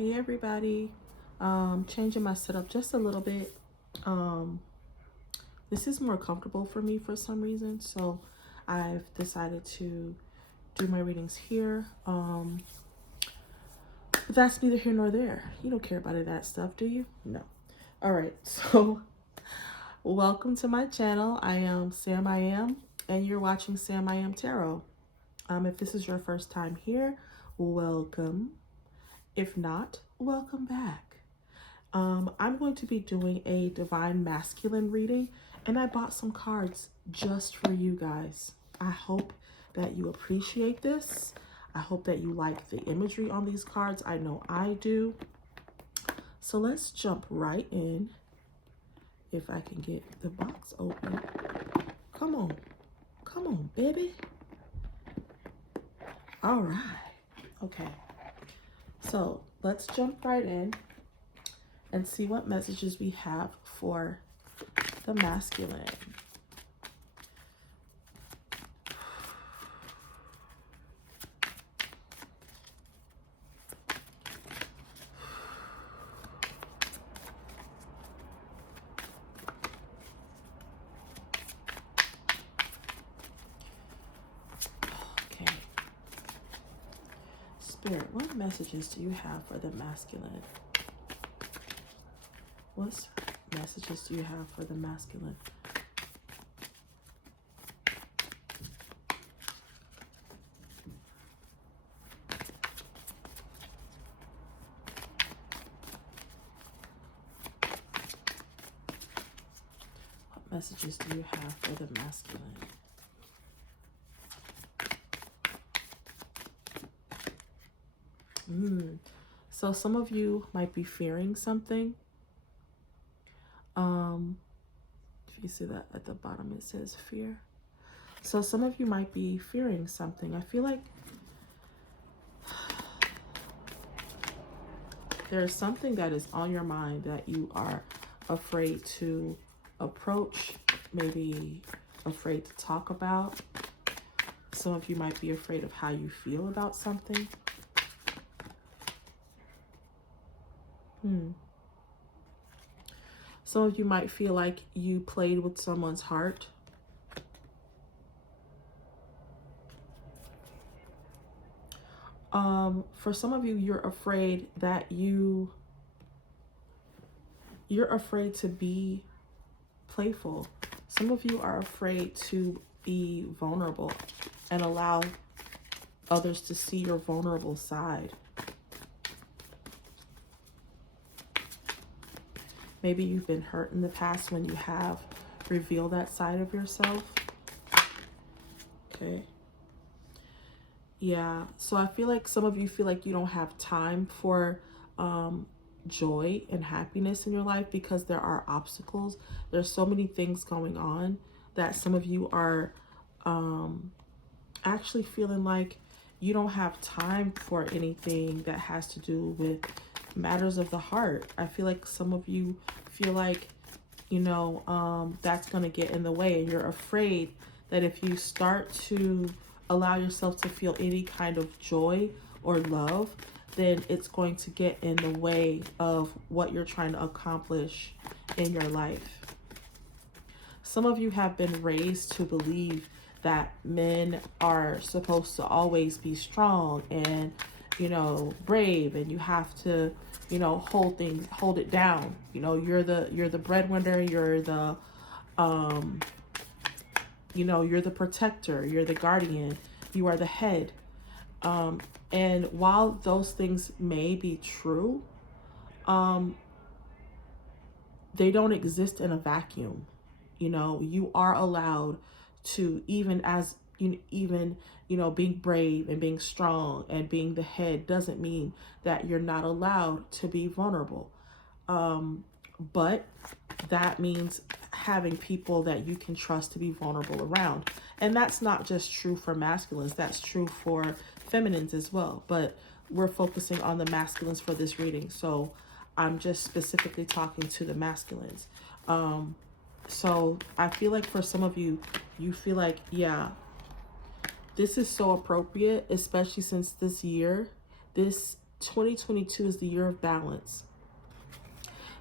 Hey everybody, changing my setup just a little bit. This is more comfortable for me for some reason, so I've decided to do my readings here. But that's neither here nor there. You don't care about any of that stuff, do you? No. All right, so welcome to my channel. I am SamIAm, and you're watching SamIAm Tarot. If this is your first time here, welcome. If not, welcome back. I'm going to be doing a divine masculine reading, and I bought some cards just for you guys. I hope that you appreciate this. I hope that you like the imagery on these cards. I know I do. So let's jump right in. If I can get the box open. Come on, baby. All right. Okay. So let's jump right in and see what messages we have for the masculine. Okay. Spirit, what messages do you have for the masculine? What messages do you have for the masculine? What messages do you have for the masculine? So some of you might be fearing something. If you see that at the bottom, it says fear. So some of you might be fearing something. I feel like there's something that is on your mind that you are afraid to approach, maybe afraid to talk about. Some of you might be afraid of how you feel about something. Some of you might feel like you played with someone's heart. For some of you, you're afraid that you're afraid to be playful. Some of you are afraid to be vulnerable and allow others to see your vulnerable side. Maybe you've been hurt in the past when you have revealed that side of yourself. Okay. Yeah. So I feel like some of you feel like you don't have time for joy and happiness in your life because there are obstacles. There's so many things going on that some of you are actually feeling like you don't have time for anything that has to do with matters of the heart. I feel like some of you feel like, that's going to get in the way, and you're afraid that if you start to allow yourself to feel any kind of joy or love, then it's going to get in the way of what you're trying to accomplish in your life. Some of you have been raised to believe that men are supposed to always be strong and, brave, and you have to, hold it down. You're the breadwinner, you're the, you're the protector, you're the guardian, you are the head. And while those things may be true, they don't exist in a vacuum. You are allowed to, even being brave and being strong and being the head doesn't mean that you're not allowed to be vulnerable. But that means having people that you can trust to be vulnerable around. And that's not just true for masculines, that's true for feminines as well. But we're focusing on the masculines for this reading, so I'm just specifically talking to the masculines. So I feel like for some of you, you feel like, this is so appropriate, especially since this year, this 2022 is the year of balance.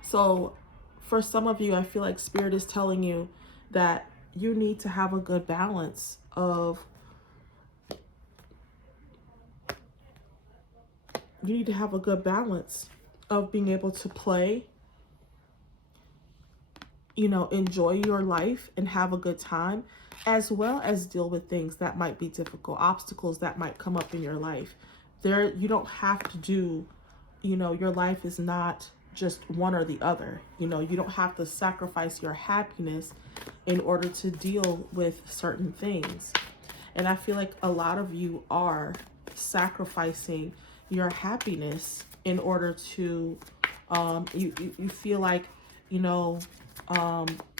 So for some of you, I feel like Spirit is telling you that you need to have a good balance of, being able to play, enjoy your life and have a good time, as well as deal with things that might be difficult, obstacles that might come up in your life. You don't have to do, your life is not just one or the other. You don't have to sacrifice your happiness in order to deal with certain things. And I feel like a lot of you are sacrificing your happiness in order to, you feel like,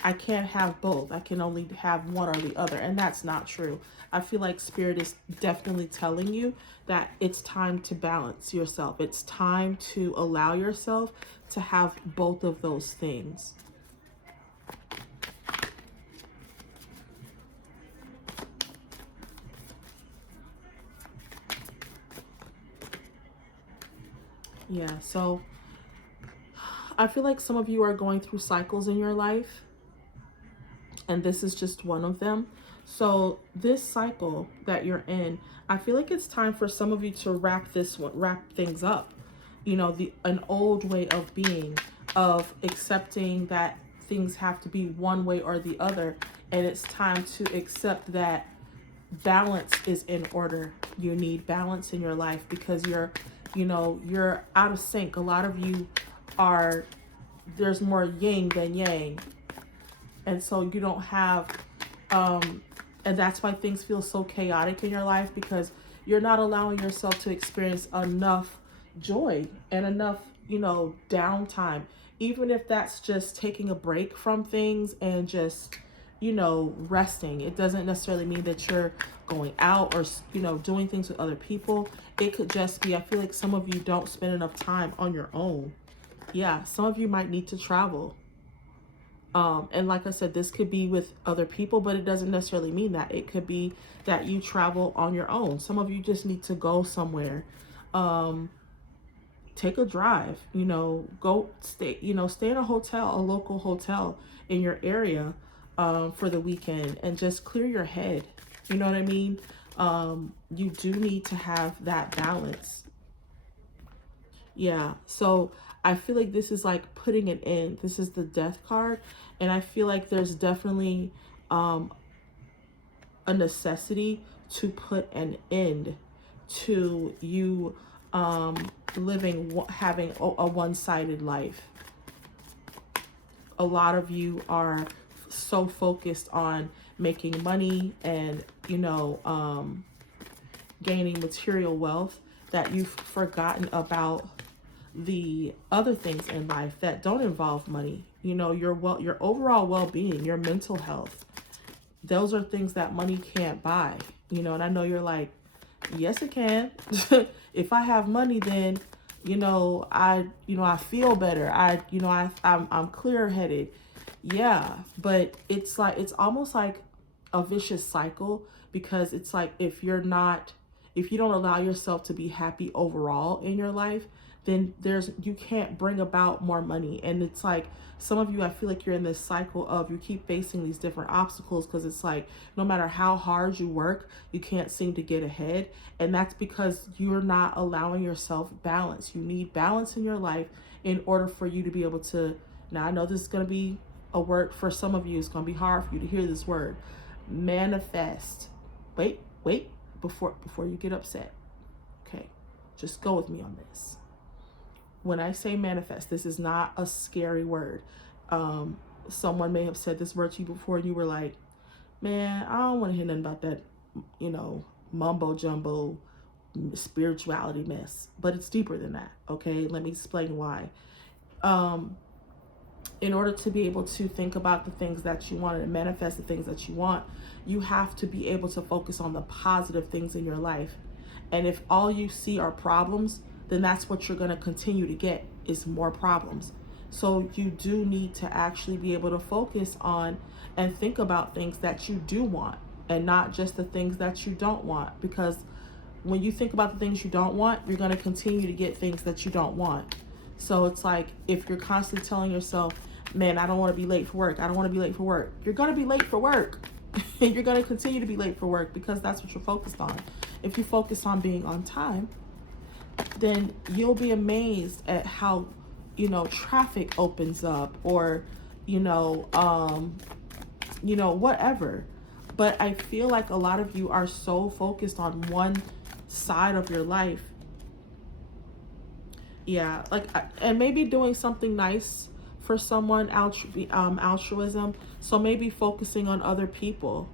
I can't have both. I can only have one or the other. And that's not true. I feel like Spirit is definitely telling you that it's time to balance yourself. It's time to allow yourself to have both of those things. Yeah, so I feel like some of you are going through cycles in your life, and this is just one of them. So this cycle that you're in, I feel like it's time for some of you to wrap things up. An old way of being, of accepting that things have to be one way or the other, and it's time to accept that balance is in order. You need balance in your life because you're out of sync. A lot of you there's more yin than yang, and so you don't have and that's why things feel so chaotic in your life, because you're not allowing yourself to experience enough joy and enough downtime, even if that's just taking a break from things and just resting. It doesn't necessarily mean that you're going out or doing things with other people. It could just be, I feel like some of you don't spend enough time on your own. Yeah, some of you might need to travel. And like I said, this could be with other people, but it doesn't necessarily mean that. It could be that you travel on your own. Some of you just need to go somewhere. Take a drive, go stay in a hotel, a local hotel in your area for the weekend, and just clear your head. You know what I mean? You do need to have that balance. Yeah, so I feel like this is like putting an end. This is the Death card, and I feel like there's definitely a necessity to put an end to you having a one-sided life. A lot of you are so focused on making money and gaining material wealth that you've forgotten about the other things in life that don't involve money. Your overall well-being, your mental health. Those are things that money can't buy. And I know you're like, yes, it can. If I have money, then I feel better. I'm clear-headed. Yeah, but it's almost like a vicious cycle, because it's like if you don't allow yourself to be happy overall in your life, then you can't bring about more money. And it's like some of you, I feel like you're in this cycle of you keep facing these different obstacles, because it's like no matter how hard you work, you can't seem to get ahead. And that's because you're not allowing yourself balance. You need balance in your life in order for you to be able to, now I know this is going to be a word for some of you. It's going to be hard for you to hear this word, manifest. Wait, before you get upset. Okay, just go with me on this. When I say manifest, this is not a scary word. Someone may have said this word to you before and you were like, man, I don't want to hear nothing about that, mumbo jumbo spirituality mess. But it's deeper than that. Okay, let me explain why. In order to be able to think about the things that you want and manifest the things that you want, you have to be able to focus on the positive things in your life. And if all you see are problems, then that's what you're going to continue to get, is more problems. So you do need to actually be able to focus on and think about things that you do want, and not just the things that you don't want, because when you think about the things you don't want, you're going to continue to get things that you don't want. So it's like, if you're constantly telling yourself, man, I don't want to be late for work, I don't want to be late for work, you're going to be late for work. And you're going to continue to be late for work because that's what you're focused on. If you focus on being on time, then you'll be amazed at how, traffic opens up, or, whatever. But I feel like a lot of you are so focused on one side of your life. Yeah, like, and maybe doing something nice for someone, altruism. So maybe focusing on other people,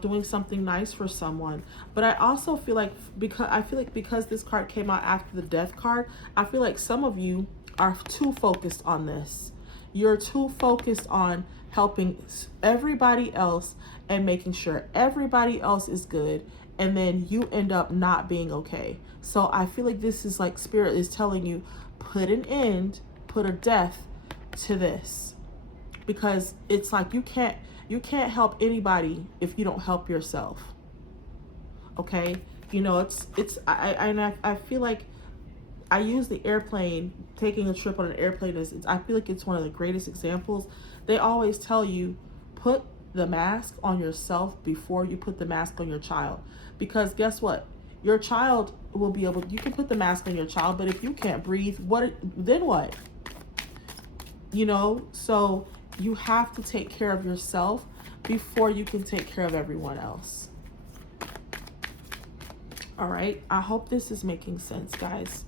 doing something nice for someone. But I also feel like, because this card came out after the death card, I feel like some of you are too focused on this. You're too focused on helping everybody else and making sure everybody else is good, and then you end up not being okay. So I feel like this is like Spirit is telling you, put an end, put a death to this, because it's like you can't help anybody if you don't help yourself. Okay, I feel like I use the airplane, taking a trip on an airplane I feel like it's one of the greatest examples. They always tell you, put the mask on yourself before you put the mask on your child. Because guess what? Your child will be able, you can put the mask on your child, but if you can't breathe, then what? So you have to take care of yourself before you can take care of everyone else. All right. I hope this is making sense, guys.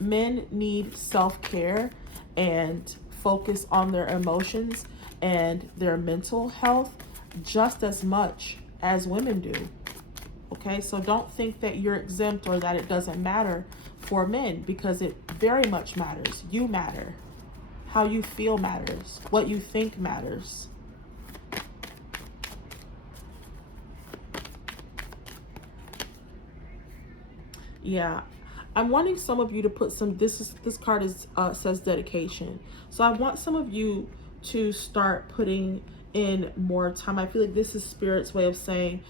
Men need self-care and focus on their emotions and their mental health just as much as women do. Okay, so don't think that you're exempt or that it doesn't matter for men, because it very much matters. You matter. How you feel matters. What you think matters. Yeah. I'm wanting some of you to put this card says dedication. So I want some of you to start putting in more time. I feel like this is Spirit's way of saying,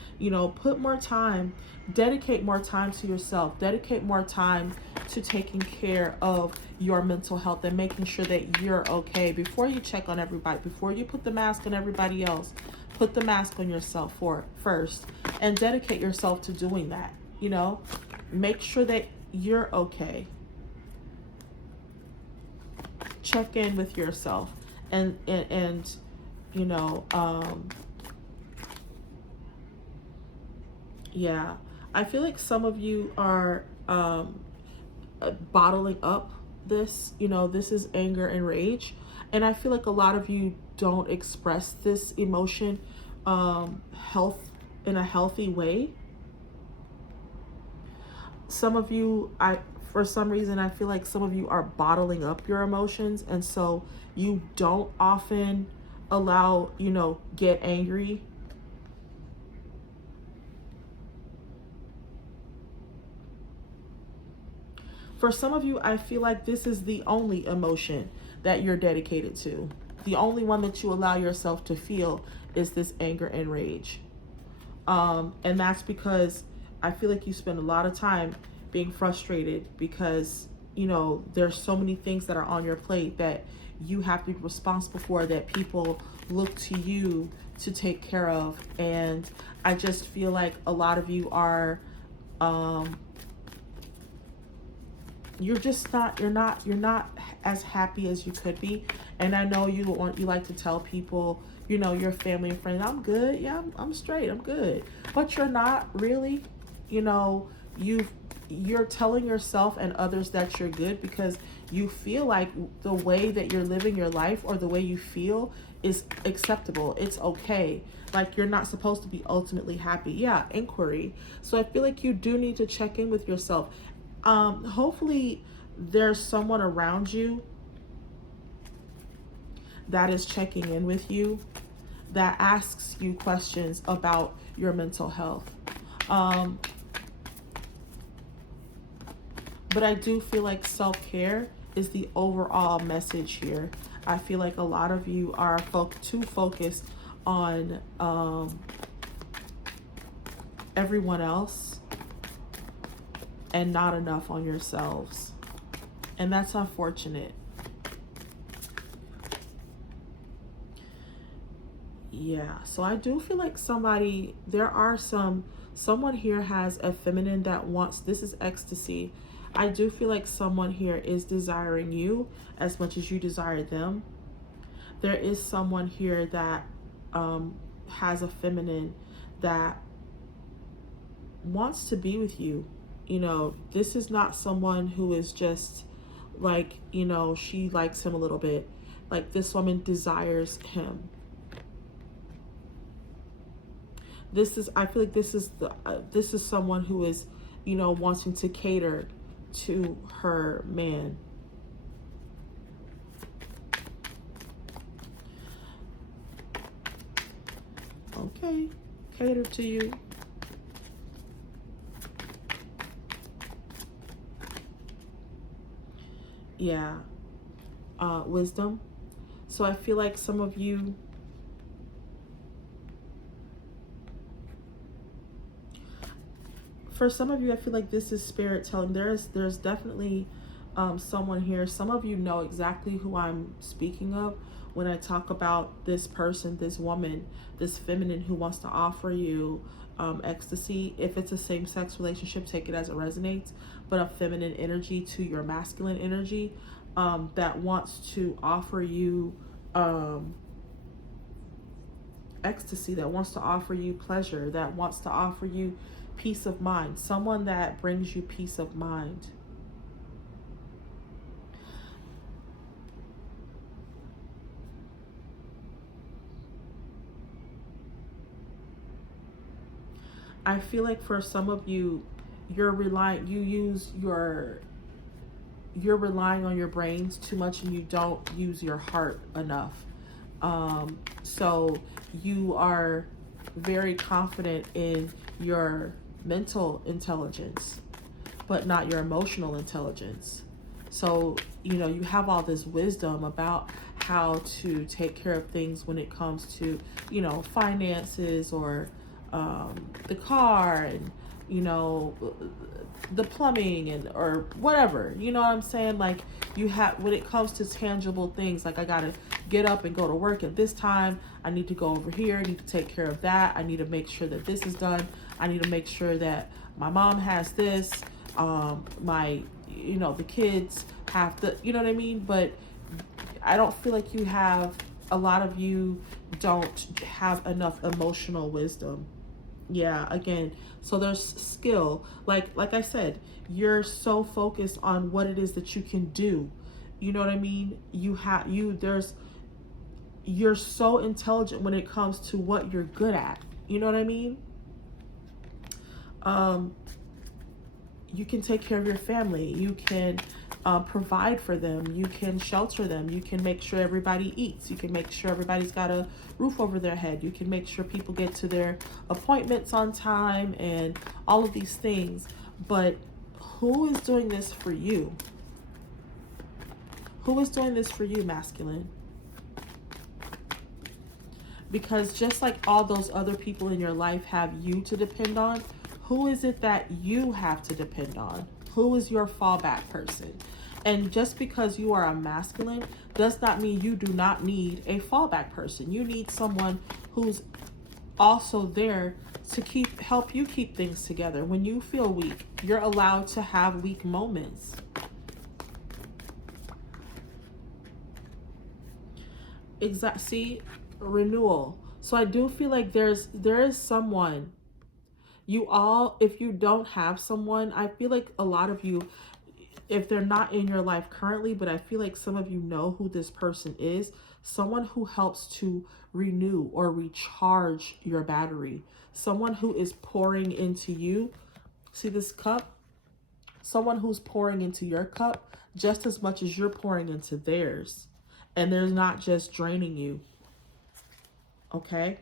put more time, dedicate more time to yourself, dedicate more time to taking care of your mental health and making sure that you're okay. Before you check on everybody, before you put the mask on everybody else, put the mask on yourself first, and dedicate yourself to doing that. Make sure that you're okay. Check in with yourself, and yeah, I feel like some of you are bottling up this. This is anger and rage, and I feel like a lot of you don't express this emotion in a healthy way. Some of you, for some reason, I feel like some of you are bottling up your emotions, and so you don't often allow, get angry. For some of you, I feel like this is the only emotion that you're dedicated to. The only one that you allow yourself to feel is this anger and rage. And that's because I feel like you spend a lot of time being frustrated because, there's so many things that are on your plate that you have to be responsible for, that people look to you to take care of. And I just feel like a lot of you are, you're not as happy as you could be. And I know you like to tell people, your family and friends, I'm good. Yeah, I'm straight. I'm good. But you're not really. You're telling yourself and others that you're good because you feel like the way that you're living your life or the way you feel is acceptable. It's okay. Like, you're not supposed to be ultimately happy. Yeah, inquiry. So I feel like you do need to check in with yourself. Hopefully there's someone around you that is checking in with you, that asks you questions about your mental health. But I do feel like self-care is the overall message here. I feel like a lot of you are too focused on everyone else and not enough on yourselves. And that's unfortunate. Yeah, so I do feel like someone here has a feminine that wants, this is ecstasy. I do feel like someone here is desiring you as much as you desire them. There is someone here that has a feminine that wants to be with you. You know, this is not someone who is just like, you know, she likes him a little bit. Like, this woman desires him. I feel like this is someone who is, you know, wanting to cater to her man. Okay, cater to you. Yeah, wisdom. So I feel like some of you, for some of you, I feel like this is spirit telling. There's definitely someone here. Some of you know exactly who I'm speaking of when I talk about this person, this woman, this feminine who wants to offer you ecstasy. If it's a same-sex relationship, take it as it resonates. But a feminine energy to your masculine energy that wants to offer you ecstasy, that wants to offer you pleasure, that wants to offer you peace of mind. Someone that brings you peace of mind. I feel like for some of you, you're relying on your brains too much and you don't use your heart enough. So you are very confident in your mental intelligence, but not your emotional intelligence. So, you know, you have all this wisdom about how to take care of things when it comes to, you know, finances or the car and, you know, the plumbing and or whatever, you know what I'm saying? Like, you have, when it comes to tangible things, like I gotta get up and go to work at this time, I need to go over here, I need to take care of that, I need to make sure that this is done, I need to make sure that my mom has this, my, you know, the kids have to, you know what I mean? But I don't feel like you have, a lot of you don't have enough emotional wisdom. Yeah, again, so there's skill. Like I said, you're so focused on what it is that you can do. You know what I mean? You're so intelligent when it comes to what you're good at. You know what I mean? You can take care of your family. You can provide for them. You can shelter them. You can make sure everybody eats. You can make sure everybody's got a roof over their head. You can make sure people get to their appointments on time and all of these things. But who is doing this for you? Who is doing this for you, masculine? Because just like all those other people in your life have you to depend on, who is it that you have to depend on? Who is your fallback person? And just because you are a masculine does not mean you do not need a fallback person. You need someone who's also there to help you keep things together. When you feel weak, you're allowed to have weak moments. See, renewal. So I do feel like there is someone. If you don't have someone, I feel like a lot of you, if they're not in your life currently, but I feel like some of you know who this person is, someone who helps to renew or recharge your battery, someone who is pouring into you. See this cup? Someone who's pouring into your cup just as much as you're pouring into theirs. And they're not just draining you. Okay?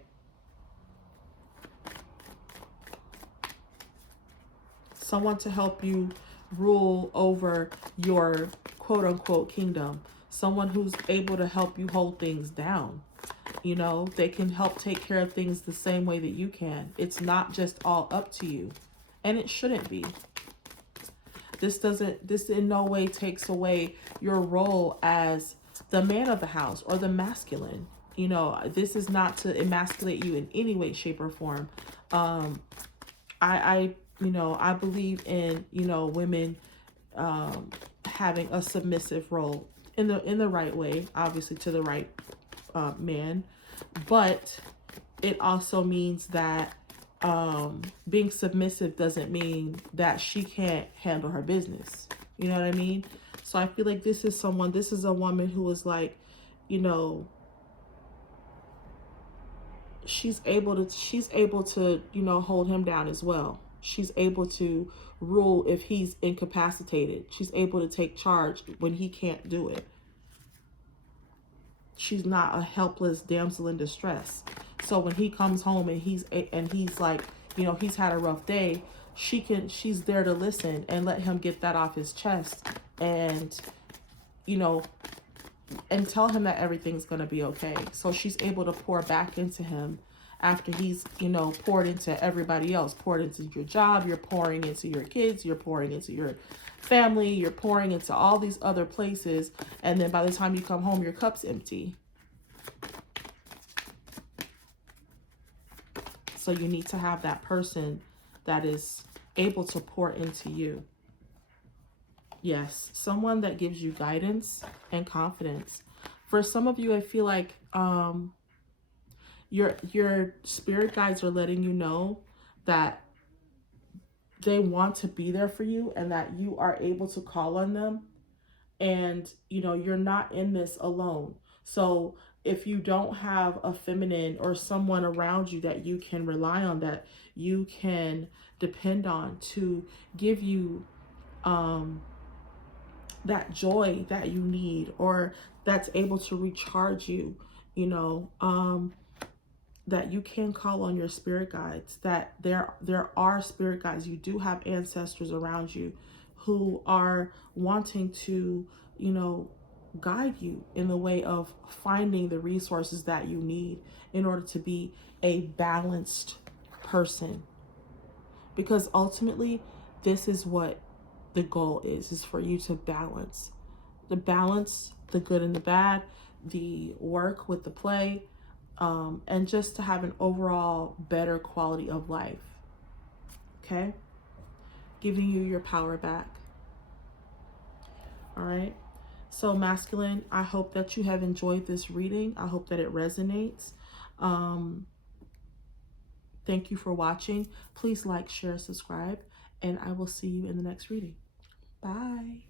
Someone to help you rule over your quote unquote kingdom. Someone who's able to help you hold things down. You know, they can help take care of things the same way that you can. It's not just all up to you. And it shouldn't be. This in no way takes away your role as the man of the house or the masculine. You know, this is not to emasculate you in any way, shape, or form. I I believe in, women having a submissive role in the right way, obviously to the right man, but it also means that being submissive doesn't mean that she can't handle her business. You know what I mean? So I feel like this is a woman who is like, you know, she's able to, hold him down as well. She's able to rule if he's incapacitated. She's able to take charge when he can't do it. She's not a helpless damsel in distress. So when he comes home and he's like, he's had a rough day, she's there to listen and let him get that off his chest, and you know and tell him that everything's going to be okay. So she's able to pour back into him after he's, poured into everybody else, poured into your job, you're pouring into your kids, you're pouring into your family, you're pouring into all these other places. And then by the time you come home, your cup's empty. So you need to have that person that is able to pour into you. Yes, someone that gives you guidance and confidence. For some of you, I feel like your spirit guides are letting you know that they want to be there for you and that you are able to call on them, and you're not in this alone. So if you don't have a feminine or someone around you that you can rely on, that you can depend on to give you that joy that you need, or that's able to recharge you, that you can call on your spirit guides, that there are spirit guides. You do have ancestors around you who are wanting to, guide you in the way of finding the resources that you need in order to be a balanced person. Because ultimately, this is what the goal is for you to balance the good and the bad, the work with the play, and just to have an overall better quality of life. Okay? Giving you your power back. All right? So masculine, I hope that you have enjoyed this reading. I hope that it resonates. Thank you for watching. Please like, share, subscribe, and I will see you in the next reading. Bye.